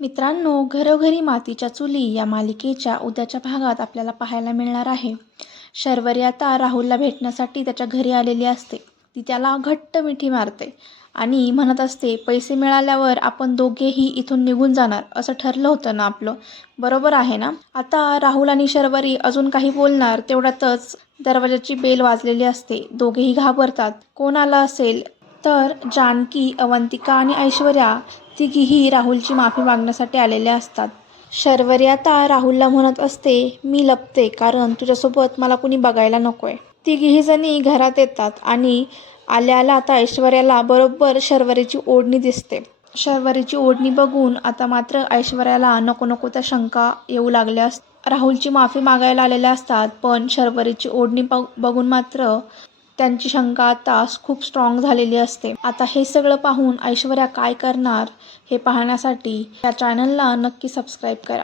मित्रांनो, घरोघरी मातीच्या चुली या मालिकेच्या उद्याच्या भागात आपल्याला पाहायला मिळणार आहे. शर्वरी आता राहुलला भेटण्यासाठी त्याच्या घरी आलेली असते. ती त्याला घट्ट मिठी मारते आणि म्हणत असते, पैसे मिळाल्यावर आपण दोघेही इथून निघून जाणार, असं ठरलं होतं ना आपलं. बरोबर आहे ना? आता राहुल आणि शर्वरी अजून काही बोलणार तेवढ्यातच दरवाजाची बेल वाजलेली असते. दोघेही घाबरतात. कोण आलं असेल? तर जानकी, अवंतिका आणि ऐश्वर्या तिघीही राहुलची माफी मागण्यासाठी आलेल्या असतात. शर्वरी आता राहुलला म्हणत असते, मी लपते कारण तुझ्यासोबत मला कुणी बघायला नकोय. तिघीही जणी घरात येतात आणि आल्या आल्या आता ऐश्वर्याला बरोबर शर्वरीची ओढणी दिसते. शर्वरीची ओढणी बघून आता मात्र ऐश्वर्याला नको नको त्या शंका येऊ लागल्या असतात. राहुलची माफी मागायला आलेल्या असतात, पण शर्वरीची ओढणी बघून मात्र त्यांची शंका आता खूप स्ट्रॉंग झालेली असते. आता हे सगळं पाहून ऐश्वर्या काय करणार हे पाहण्यासाठी या चॅनलला नक्की सबस्क्राईब करा.